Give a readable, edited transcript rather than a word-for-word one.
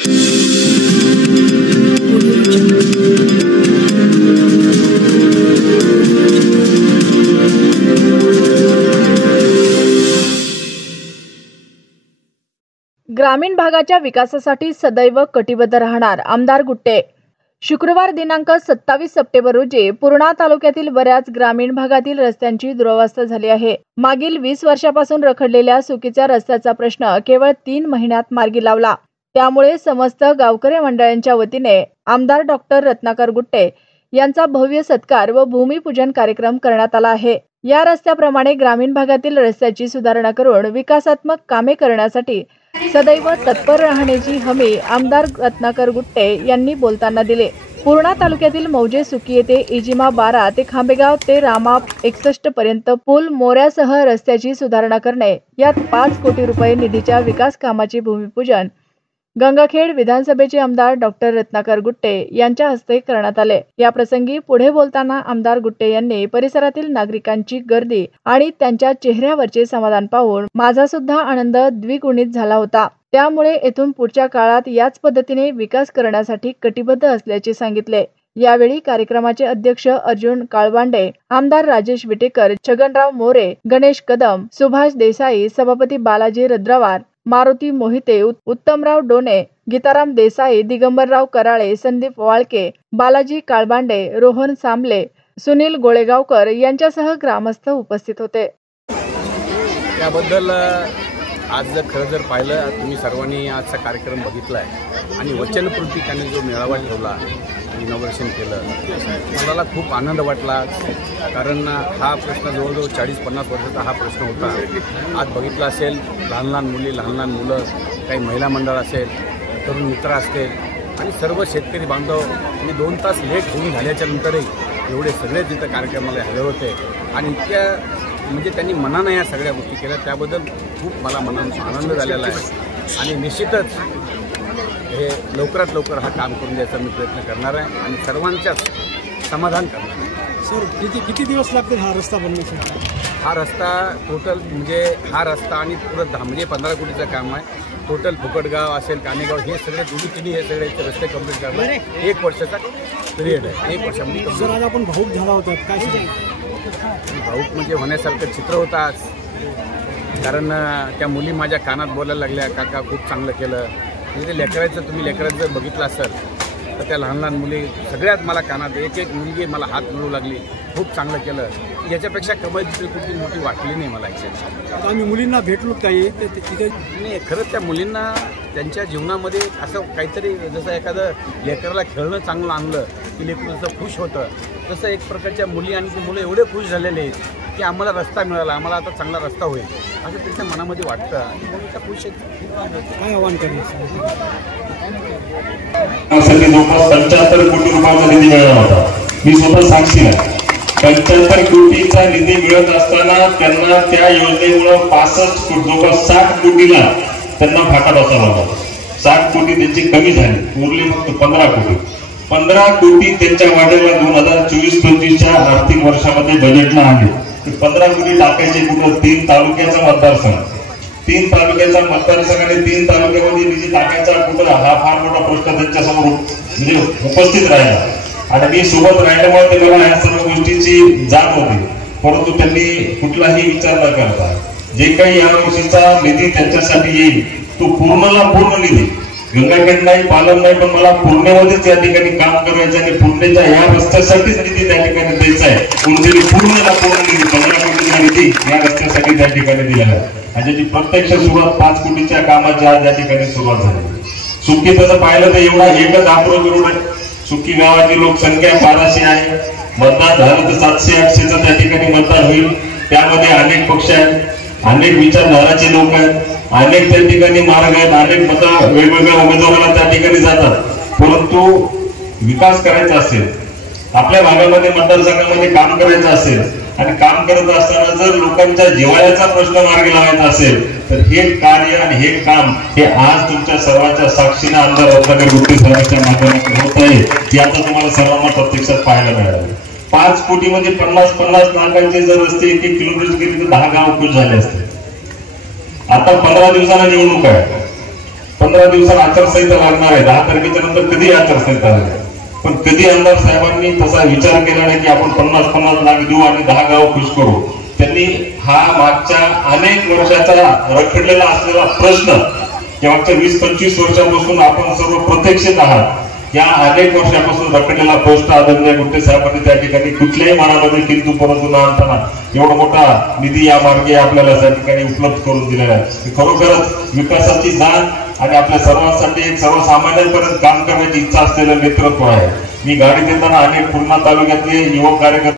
ग्रामीण भागाच्या विकासासाठी सदैव कटिबद्ध राहणार आमदार गुट्टे। शुक्रवार दिनांक 27 सप्टेंबर रोजी पूर्णा तालुक्यातील बऱ्याच ग्रामीण भागातील रस्त्यांची दुरवस्था झाली आहे। मागील 20 वर्षापासून रखडलेल्या चुकीच्या रस्त्याचा प्रश्न केवळ 3 महिन्यात मार्गी लावला। त्यामुळे समस्त गावकरी मंडळांच्या वतीने आमदार डॉक्टर रत्नाकर गुट्टे यांचा भव्य सत्कार व भूमिपूजन कार्यक्रम करण्यात आला आहे। या रस्त्याप्रमाणे ग्रामीण भागातील रस्त्याची सुधारणा करून विकासात्मक कामे करण्यासाठी सदैव तत्पर राहण्याची हमी आमदार रत्नाकर गुट्टे यांनी बोलताना दिले। पूर्णा तालुक्यातील मौजे सुकी येथे इजिमा 12 ते खांबेगाव ते रामा 61 पर्यंत पूल मोऱ्यासह रस्त्याची सुधारणा करणे, यात 5 कोटी रुपये निधीच्या विकास कामाचे भूमिपूजन गंगाखेड विधानसभेचे आमदार डॉक्टर रत्नाकर गुट्टे यांच्या हस्ते करण्यात आले। या प्रसंगी पुढे बोलताना आमदार गुट्टे यांनी परिसरातील नागरिकांची गर्दी आणि त्यांच्या चेहऱ्यावरचे समाधान पाहून माझा सुद्धा आनंद द्विगुणित झाला होता। त्यामुळे येथून पुढच्या काळात याच पद्धतीने विकास करण्यासाठी कटिबद्ध असल्याचे सांगितले। यावेळी कार्यक्रमाचे अध्यक्ष अर्जुन काळबांडे, आमदार राजेश विटेकर, छगनराव मोरे, गणेश कदम, सुभाष देसाई, सभापती बालाजी रद्रावार, मारुती मोहिते, उत्तमराव डोने, गीताराम देसाई, दिगंबरराव कराळे, संदीप वाळके, बालाजी काळबांडे, रोहन सांबले, सुनील गोळेगावकर यांच्यासह ग्रामस्थ उपस्थित होते। त्याबद्दल आज खरं जर पाहिलं, तुम्ही सर्वांनी आजचा कार्यक्रम बघितला आहे आणि वचनपूर्ती त्यांनी जो मेळावा ठेवला, इनोव्हेशन केलं, मला खूप आनंद वाटला। कारण हा प्रश्न जवळजवळ 40-50 वर्षाचा हा प्रश्न होता। आज बघितला असेल, लहान लहान मुली, लहान लहान मुलं, काही महिला मंडळ असेल, तरुण मित्र असतील आणि सर्व शेतकरी बांधव आणि 2 तास लेट होऊन झाल्याच्या नंतरही एवढे सगळे तिथं कार्यक्रमाला हवे होते आणि इतक्या म्हणजे त्यांनी मनानं या सगळ्या गोष्टी केल्या, त्याबद्दल खूप मला मनात आनंद झालेला आहे आणि निश्चितच हे लवकरात लवकर हा काम करून द्यायचा मी प्रयत्न करणार आहे आणि सर्वांच्याच समाधान करणार आहे। सर, किती दिवस लागतील हा रस्ता बनवण्यासाठी? हा रस्ता टोटल म्हणजे हा रस्ता आणि पुरं 15 कोटीचं काम आहे। टोटल फुकटगाव असेल, कानेगाव, हे सगळे दोन्ही हे सगळे रस्ते कंप्लीट करणार 1 वर्षाचा पिरियड आहे। 1 वर्षामध्ये सर, आज आपण भाऊक झाला होता, काय भाऊक म्हणजे होण्यासारखं चित्र होतं आज। कारण त्या मुली माझ्या कानात बोलायला लागल्या, काका खूप चांगलं केलं। म्हणजे लेकराचं, तुम्ही लेकराचं जर बघितलं असेल तर त्या लहान लहान मुली सगळ्यात मला कानात, एक मुलगी मला हात मिळू लागली, खूप चांगलं केलं। याच्यापेक्षा कमाई दुसरी कुठली मोठी वाटली नाही मला ॲक्च्युअली। आम्ही मुलींना भेटलो काही तिथे नाही, खरंच त्या मुलींना त्यांच्या जीवनामध्ये असं काहीतरी, जसं एखादं लेकराला खेळणं चांगलं आणलं की लेकरं जसं खुश होतं, तसं एक प्रकारच्या मुली आणि ती मुलं एवढे खुश झालेले आहेत की आम्हाला रस्ता मिळाला, आम्हाला आता चांगला रस्ता होईल असं त्यांच्या मनामध्ये वाटतं आणि मुलीचा खुश आहे। काय आव्हान करणार? 75 कोटी रुपयाचा निधी मिळाला होता। मी स्वतः साक्षी आहे। 75 कोटीचा निधी मिळत असताना त्यांना त्या योजनेमुळे 60 कोटीला त्यांना फाटा बसावा लागला। 60 कोटी त्यांची कमी झाली, उरले फक्त 15 कोटी। 15 कोटी त्यांच्या वाट्याला 2024-25च्या आर्थिक वर्षामध्ये बजेटला आले। 15 कोटी टाकायचे कुठं? 3 तालुक्याचा मतदारसंघ, 3 तालुक्याचा मतदारसंघ आणि 3 तालुक्यामध्ये निधी टाकायचा कुठं? हा फार मोठा प्रश्न त्यांच्यासमोर म्हणजे उपस्थित राहिला आणि मी सोबत राहिल्यामुळे मला या सर्व गोष्टीची जाण होती। परंतु त्यांनी कुठलाही विचार न करता जे काही या वर्षीचा निधी त्यांच्यासाठी येईल तो पूर्णला पूर्ण निधी, गंगाखेड नाही, पालन नाही, पण मला पूर्णेमध्येच या ठिकाणी काम करायचं आणि पूर्णेच्या या रस्त्यासाठीच निधी त्या ठिकाणी द्यायचा आहे। कोणतरी पूर्णला पूर्ण निधी 15 कोटीचा निधी या रस्त्यासाठी त्या ठिकाणी दिलेला आहे आणि त्याची प्रत्यक्ष सुरुवात 5 कोटीच्या कामाची आज या ठिकाणी सुरुवात झाली। सुकी तसं पाहिलं तर एवढा एकच अप्रोच रोड आहे। सुकी गावाची लोकसंख्या 1200 आहे, मतदान झालं तर 700-800चं त्या ठिकाणी मतदान होईल। त्यामध्ये अनेक पक्ष आहेत, अनेक विचारधाराचे लोक आहेत, अनेक त्या ठिकाणी मार्ग आहेत, अनेक मतं वेगवेगळ्या उमेदवाराला त्या ठिकाणी जातात। परंतु विकास करायचा असेल, आपल्या भागामध्ये मतदारसंघामध्ये काम करायचं असेल आणि काम करत असताना जर लोकांच्या जिव्हाळ्याचा प्रश्न मार्गी लावायचा असेल तर हे कार्य आणि हे काम हे आज तुमच्या सर्वांच्या साक्षीने आमदार रत्नाकर गुट्टे साहेबांच्या माध्यमातून होत आहे, की आता तुम्हाला सर्वांना प्रत्यक्षात पाहायला मिळाले। 5 कोटी म्हणजे 50 लाखांचे जर रस्ते 1 किलोमीटर गेले तर 10 गाव खुश झाले असते। आता 15 दिवसाला निवडणूक आहे, 15 दिवसांना आचारसंहिता लागणार आहे. 10 तारखेच्या नंतर कधी आचारसंहिता लागेल, पण कधी आमदार साहेबांनी तसा विचार केला नाही की आपण 50-50 लाख देऊ आणि 10 गाव खुश करू. त्यांनी हा मागच्या अनेक वर्षाचा रखडलेला असलेला प्रश्न, मागच्या 20-25 वर्षापासून आपण सर्व प्रत्यक्षित आहात, या अनेक वर्षापासून रखडलेला प्रश्न आदरणीय गुट्टे साहेबांनी त्या ठिकाणी कुठल्याही मानामध्ये किंतु परंतु न आणताना एवढा मोठा निधी या मार्गे आपल्याला त्या ठिकाणी उपलब्ध करून दिलेला आहे. खरोखरच विकासाची जाण आणि आपल्या सर्वांसाठी एक सर्वसामान्यांपर्यंत काम करण्याची इच्छा असलेलं नेतृत्व आहे. मी गाडी देताना अनेक पूर्णा तालुक्यातले युवक कार्यकर्ते